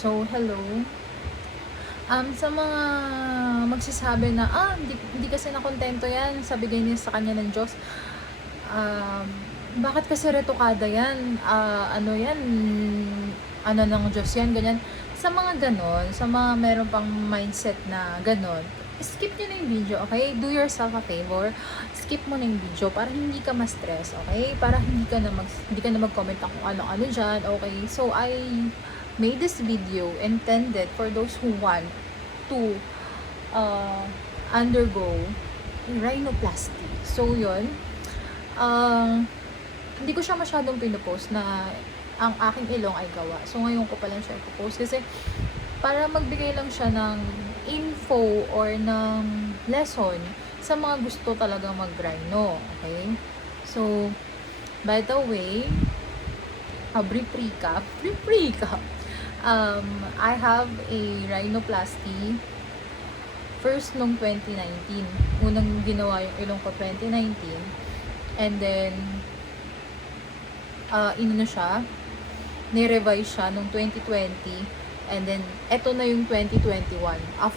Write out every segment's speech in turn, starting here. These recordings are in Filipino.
So, hello. Sa mga magsasabi na, hindi kasi nakontento yan sa bigay niya sa kanya ng Diyos. Um, Bakit kasi retokada yan? Ano yan? Ano ng Diyos yan? Ganyan. Sa mga ganon, sa mga meron pang mindset na ganon, skip nyo na yung video, okay? Do yourself a favor. Skip mo na yung video para hindi ka ma-stress, okay? Para hindi ka na mag-comment kung ano-ano dyan, okay? So, I made this video intended for those who want to undergo rhinoplasty. So, yun. Hindi ko siya masyadong pinopost na ang aking ilong ay gawa. So, ngayon ko pa lang siya ipopost kasi para magbigay lang siya ng info or ng lesson sa mga gusto talagang mag-rhino. Okay? So, by the way, brief recap. I have a rhinoplasty first nung 2019. Unang ginawa yung ilong ko 2019. And then, ni-revise siya nung 2020. And then, eto na yung 2021. Up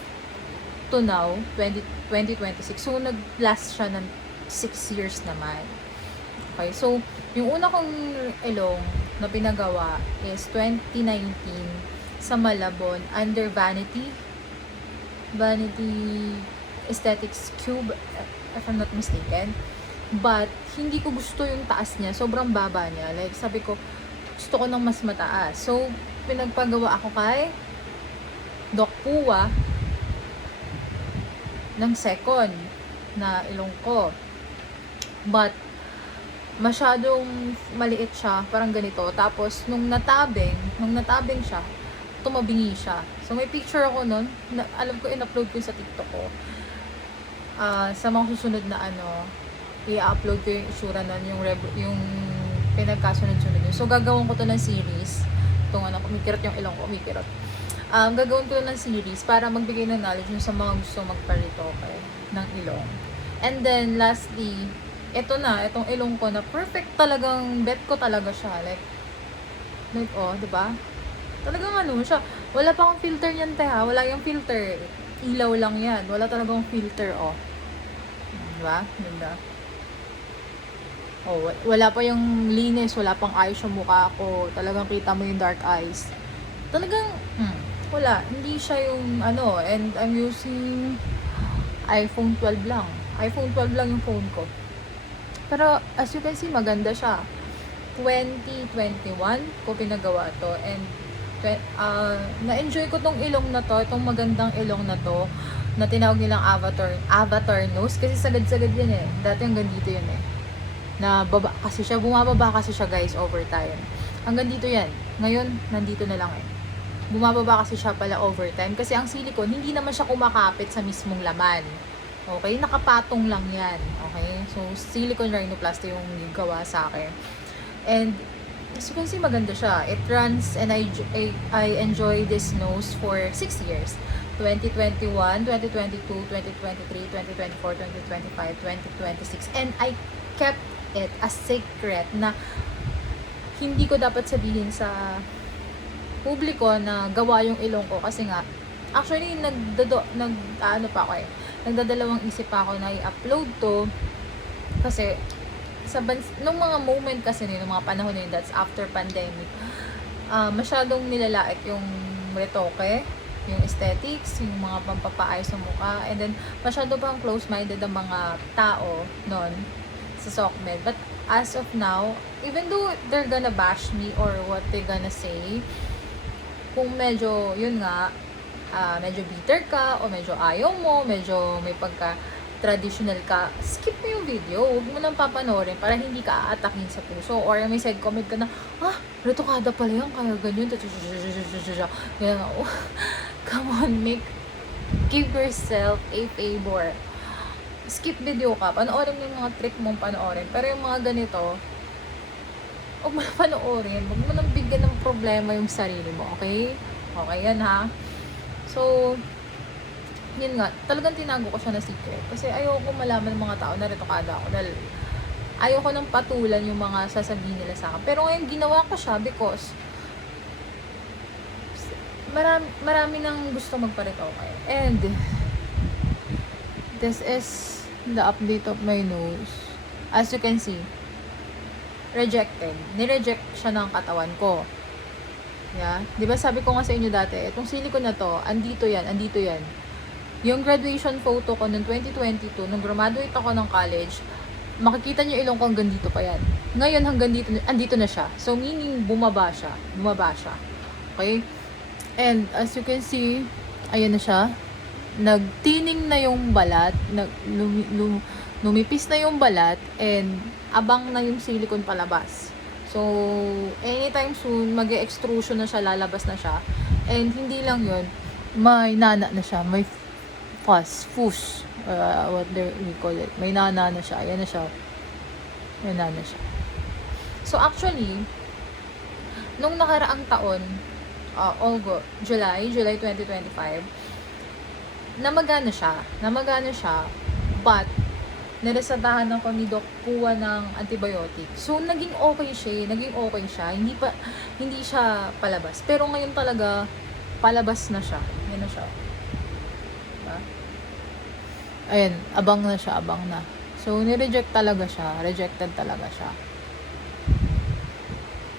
to now, 2026. So, nag-last siya ng 6 years naman. Okay, so, yung una kong ilong na pinagawa is 2019 sa Malabon under Vanity Aesthetics Cube, if I'm not mistaken. But, hindi ko gusto yung taas niya. Sobrang baba niya. Like, sabi ko, gusto ko ng mas mataas. So, pinagpagawa ako kay Doc Puwa ng second na ilong ko. But, masyadong maliit siya, parang ganito. Tapos, nung natabing siya, tumabingi siya. So, may picture ako nun. Alam ko, in-upload ko sa TikTok ko. Sa mga susunod na i-upload ko yung itsura nun, yung pinagkasunod-sunod yun. So, gagawin ko to ng series. Kumikirot yung ilong ko, kumikirot. Gagawin ko ng series para magbigay ng knowledge sa mga gusto magparitoke ng ilong. And then, lastly, itong ilong ko na perfect talagang, bet ko talaga siya. Like, diba? Talagang siya. Wala pa akong filter niyan, ha. Wala yung filter. Ilaw lang yan. Wala talagang filter, Diba? Ganda. Wala pa yung linis. Wala pang ayos yung mukha ko. Talagang kita mo yung dark eyes. Talagang, wala. Hindi siya yung, and I'm using iPhone 12 lang. iPhone 12 lang yung phone ko. Pero, as you can see, maganda siya. 2021 ko pinagawa to. And, na-enjoy ko tong ilong na to. Itong magandang ilong na to. Na tinawag nilang avatar nose. Kasi sagad-sagad yan eh. Dati hanggang dito yun eh. Bumababa kasi siya guys over time. Hanggang dito yan. Ngayon, nandito na lang eh. Bumababa kasi siya pala over time. Kasi ang silicone, hindi naman siya kumakapit sa mismong laman. Okay? Nakapatong lang yan. Okay? So, silicone rhinoplasty yung gawa sa akin. And, as you can see, maganda siya. It runs and I enjoy this nose for 6 years. 2021, 2022, 2023, 2024, 2025, 2026. And I kept it a secret na hindi ko dapat sabihin sa publiko na gawa yung ilong ko kasi nga actually nagdadalawang isip pa ako na i-upload to kasi nung mga moment kasi nung mga panahon na yun, that's after pandemic, masyadong nilalait yung retoke, yung aesthetics, yung mga pampapaayos sa mukha, and then masyado pang close-minded ang mga tao noon sa SOCMED. But as of now, even though they're gonna bash me or what they're gonna say, kung medyo, yun nga, medyo bitter ka, o medyo ayaw mo, medyo may pagka-traditional ka, skip mo yung video. Huwag mo nang papanoorin para hindi ka aatakin sa puso. Or may side comment ka na, retokada pala yan, kaya ganyan. Ganyan, come on, give yourself a favor. Skip video ka, panoorin mo yung mga trick mong panoorin. Pero yung mga ganito, huwag mo na panoorin. Huwag mo nang bigyan ng problema yung sarili mo, okay? Okay yan, ha? So, yun nga, talagang tinago ko siya na secret. Kasi ayoko malaman ng mga tao na retokada ako. Dahil ayoko nang patulan yung mga sasabihin nila sa akin. Pero ngayon, ginawa ko siya because marami nang gusto magpa-retoke. And, this is the update of my nose. As you can see, rejected. Nireject siya ng katawan ko. Yeah? Di ba sabi ko nga sa inyo dati, itong silicone na to, andito yan. Yung graduation photo ko noong 2022, nung graduate ako ng college, makikita niyo ilong ko hanggang dito pa yan. Ngayon hanggang dito, andito na siya. So meaning, bumaba siya. Okay? And as you can see, ayan na siya. Nagtining na yung balat, lumipis na yung balat, and abang na yung silicone palabas. So, anytime soon, mag-extrusion na siya, lalabas na siya. And hindi lang yun, may nana na siya, may fus, what we call it. May nana na siya, ayan na siya. May nana siya. So, actually, nung nakaraang taon, July 2025, namagana siya, but niresetahan ako ni Doc Pua ng antibiotic. So, naging okay siya, hindi siya palabas. Pero ngayon talaga, palabas na siya. Yan na siya. Diba? Ayan, abang na. So, rejected talaga siya.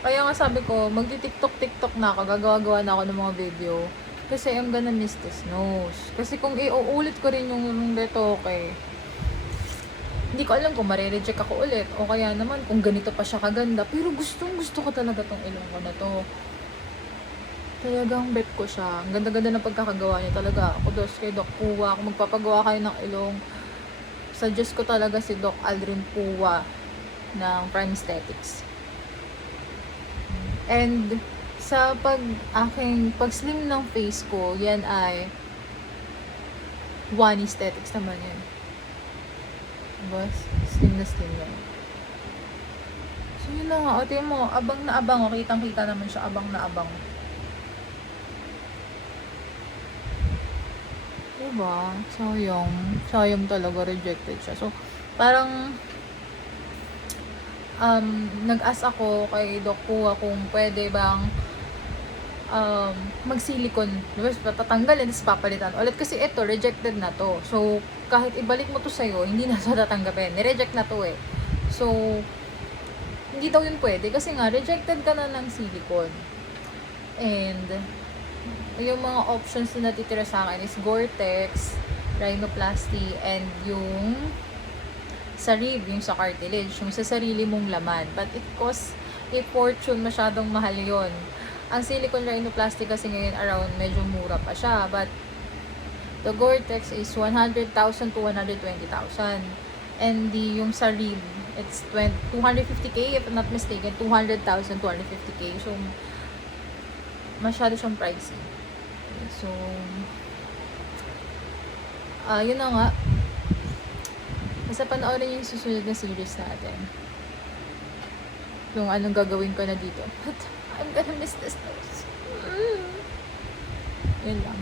Kaya nga sabi ko, magti-TikTok na ako, gagawa na ako ng mga video. Kasi I'm gonna miss this nose. Kasi kung iuulit ko rin yung retoke, hindi ko alam kung marireject ako ulit. O kaya naman kung ganito pa siya kaganda. Pero gusto ko talaga tong ilong ko na to. Talagang bet ko siya. Ang ganda-ganda ng pagkakagawa niya talaga. Ako dos kay Doc Pua. Kung magpapagawa kayo ng ilong, suggest ko talaga si Doc Aldrin Pua ng Prime Aesthetics. And sa pag-slim ng face ko, yan ay One Aesthetics naman yan. Diba? Slim yan. So yun na nga. O tingnan mo, abang na abang. O kitang-kita naman siya, abang na abang. Diba? Sayang talaga, rejected siya. So, parang nag-ask ako kay Doc Pua kung pwede bang mag-silicone. Diba? Tatanggalin, tapos papalitan ulit. Kasi ito, rejected na to. So, kahit ibalik mo to sa'yo, hindi na ito tatanggapin. Ni-reject na to eh. So, hindi daw yun pwede. Kasi nga, rejected ka na ng silicone. And, yung mga options na natitira sa akin is Gore-Tex, rhinoplasty, and yung sa rib, yung sa cartilage, yung sa sarili mong laman. But it costs a fortune, masyadong mahal yon. Ang silicone rhinoplasty kasi ngayon around medyo mura pa siya. But the Gore-Tex is 100,000 to 120,000. And yung sa rib, it's 250k if I'm not mistaken. 200,000, 250k. So, masyado siyang pricey. So, yun na nga. Basta panoorin yung susunod na series natin. Kung anong gagawin ko na dito. But, I'm gonna miss this nose. Yun lang.